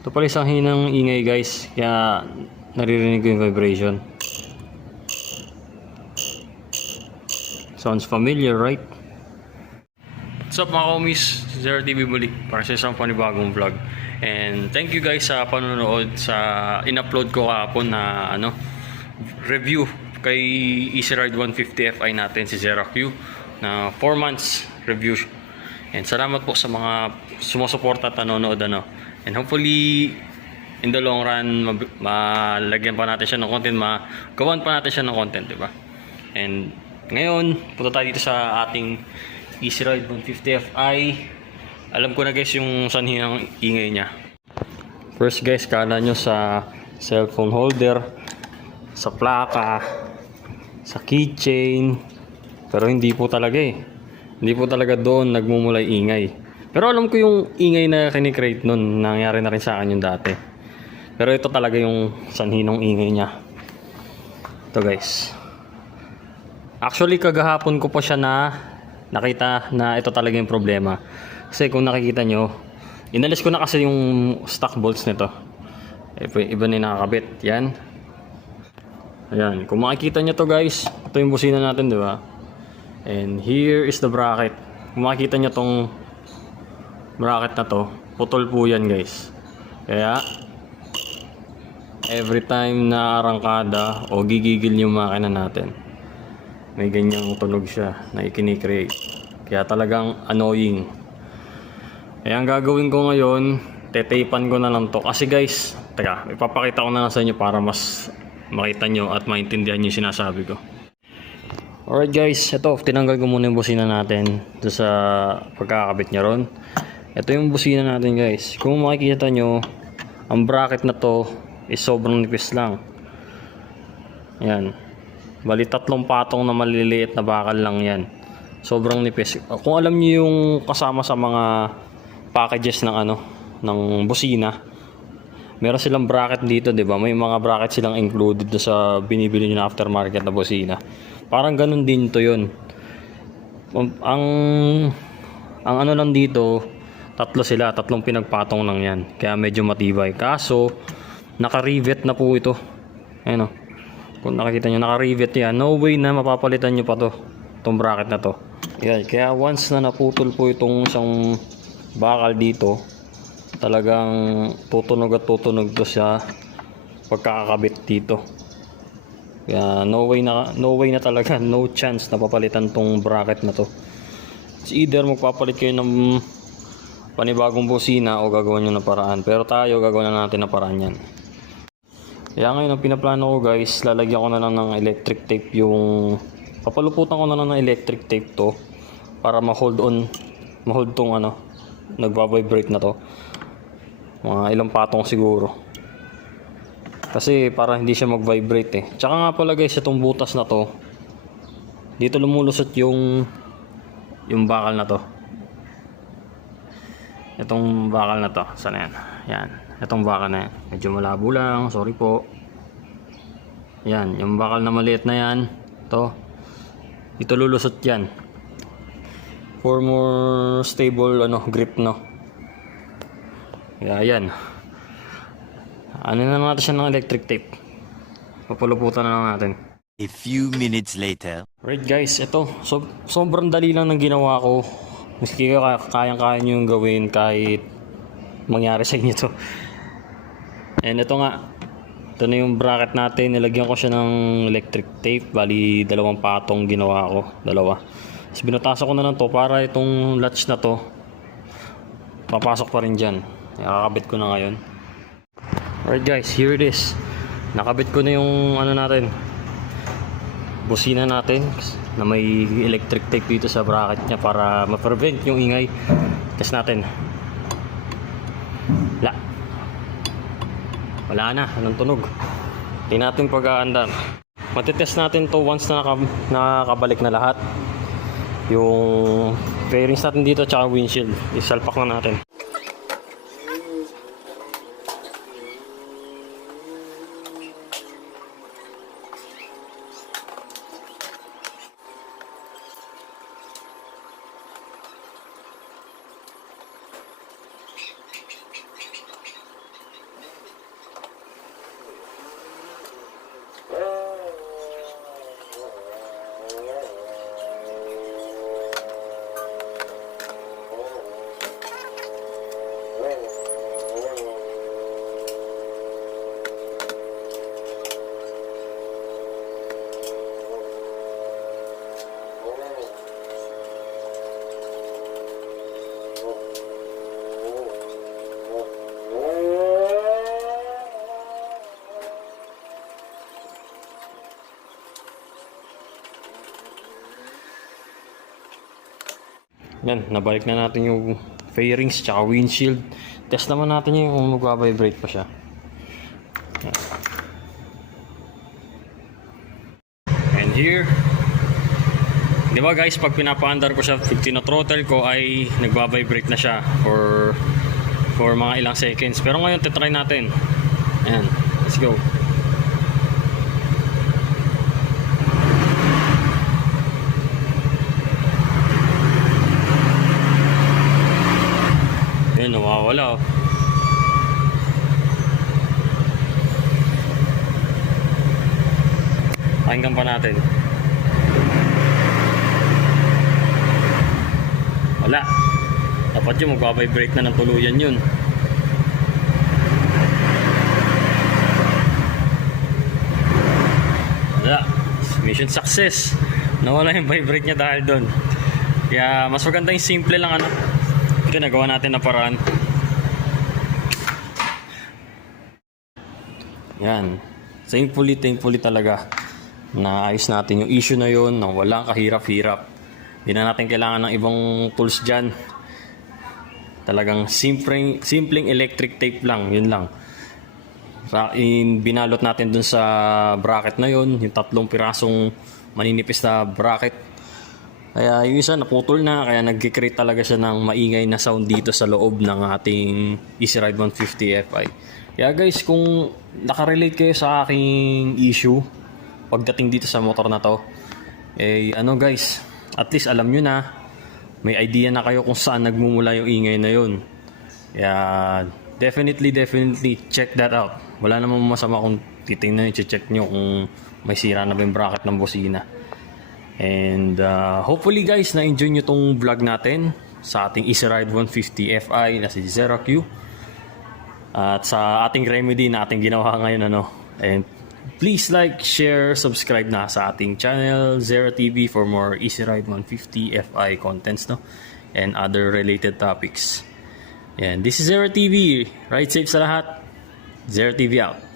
Ito pala isang hinang ingay guys, kaya naririnig ko yung vibration. Sounds familiar, right? What's up mga komis? Zero TV Balik para sa isang panibagong vlog. And thank you guys sa panonood sa in-upload ko kahapon na ano review kay Easy Ride 150 Fi natin si Zero Q na 4 months review. And salamat po sa mga sumusuporta at nanonood ano. And hopefully in the long run malagyan pa natin siya ng content, magawan pa natin siya ng content, di ba? And ngayon, punta tayo dito sa ating Easy Ride 150 Fi. Alam ko na guys yung sanhi ng ingay niya. First guys, kala nyo sa cellphone holder, sa plaka, sa keychain. Pero hindi po talaga eh. Hindi po talaga doon nagmumulay ingay. Pero alam ko yung ingay na kinikreate nun, nangyari na rin sa akin yung dati. Pero ito talaga yung sanhi ng ingay niya. Ito guys. Actually, kagahapon ko pa siya na nakita na ito talaga yung problema. Kasi kung nakikita nyo, inalis ko na kasi yung stock bolts nito. Iba na yung nakakabit. Yan. Ayan. Kung makikita nyo to guys, ito yung busina natin, di ba? And here is the bracket. Kung makikita nyo tong bracket na to, putol po yan guys. Kaya, every time na arangkada o gigigil yung makina natin, may ganyang tunog siya na ikinikreate. Kaya talagang annoying. Kaya ang gagawin ko ngayon, tetaypan ko na lang to. Kasi guys, teka, ipapakita ko na lang sa inyo para mas makita nyo at maintindihan yung sinasabi ko. Alright guys, ito, tinanggal ko muna yung busina natin sa pagkakabit niya ron. Ito yung busina natin guys. Kung makikita nyo, ang bracket na to is sobrang nipis lang. Yan. Bali tatlong patong na maliliit na bakal lang yan. Sobrang nipis. Kung alam niyo yung kasama sa mga packages ng ano, ng busina, meron silang bracket dito, 'di ba? May mga bracket silang included sa binibili niyo na aftermarket na busina. Parang ganun din to 'yon. Ang ang ano lang dito, tatlo sila, tatlong pinagpatong lang 'yan. Kaya medyo matibay. Kaso naka-rivet na po ito. Ayun oh. Kung nakikita nyo, naka-rivet yan. No way na mapapalitan nyo pa to. Itong bracket na to. Yan. Kaya once na naputol po itong isang bakal dito, talagang tutunog at tutunog to sa pagkakakabit dito. Kaya no way na, no way na talaga, no chance na papalitan tong bracket na to. It's either magpapalit kayo ng panibagong busina o gagawin nyo na paraan. Pero tayo, gagawin na natin na paraan yan. Kaya ngayon ang pinaplano ko guys, lalagyan ko na lang ng electric tape yung papaluputan ko na lang ng electric tape to para ma-hold on ma-hold tong ano nagba-vibrate na to. Mga ilang patong siguro. Kasi para hindi siya mag-vibrate eh. Tsaka nga pala guys, itong butas na to dito lumulusot yung yung bakal na to. Itong bakal na to. Sana yan? Yan. Itong bakal na yan. Medyo malabo lang. Sorry po. Yan. Yung bakal na maliit na yan. To. Ito lulusot yan. For more stable ano, grip no. Kaya yan. Ano na natin siya ng electric tape. Papuluputan na lang natin. A few minutes later. Right guys, ito. So, sobrang dali lang ng ginawa ko. Maski kaya kayang-kaya nyo yung gawin kahit mangyari sa inyo to. And ito nga. Ito na yung bracket natin. Nilagyan ko siya ng electric tape. Bali, dalawang patong ginawa ko. Dalawa. Tapos binutasan ko na lang to para itong latch na to papasok pa rin dyan. Nakakabit ko na ngayon. Alright guys, here it is. Nakabit ko na yung ano natin, busina natin na may electric tape dito sa bracket niya para ma-prevent yung ingay. Test natin. Wala. Wala na. Anong tunog? Tingnan natin pag-aandar. Matitest natin to once na naka, nakakabalik na lahat. Yung fairings natin dito tsaka windshield. Isalpak na natin. Yan, nabalik na natin yung fairings tsaka windshield. Test naman natin yung kung magbabibrate pa siya. And here, di ba guys, pag pinapaandar ko siya, pag tinotrottle ko ay nagbabibrate na siya for for mga ilang seconds. Pero ngayon, titry natin. Ayan, let's go. Nawawala oh. Pakinggan pa natin. Wala. Dapat yun, magbabibrate na ng tuluyan yun. Wala. Mission success. Nawala yung vibrate niya dahil doon. Kaya mas maganda yung simple lang ano. Ito nagawa natin na paraan. Yan. Thankfully, thankfully talaga na ayos natin yung issue na yun nang walang kahirap-hirap. Hindi na natin kailangan ng ibang tools dyan. Talagang simpleng, simpleng electric tape lang, yun lang. In, binalot natin dun sa bracket na yun, yung tatlong pirasong maninipis na bracket. Kaya yung isa naputol na, kaya nag-create talaga siya ng maingay na sound dito sa loob ng ating Easy Ride 150 Fi. Kaya guys, kung nakarelate kayo sa aking issue pagdating dito sa motor na to, eh ano guys, at least alam nyo na, may idea na kayo kung saan nagmumula yung ingay na yun. Kaya definitely, definitely check that out. Wala namang masama kung titingnan nyo, check nyo kung may sira na ba yung bracket ng bosina. And uh, hopefully guys, na-enjoy nyo tong vlog natin sa ating Easy Ride 150 Fi na si Zero Q. At sa ating remedy na ating ginawa ngayon ano. And please like, share, subscribe na sa ating channel Zero TV for more Easy Ride 150 Fi contents no and other related topics. Yan, this is Zero TV. Ride safe sa lahat. Zero TV out.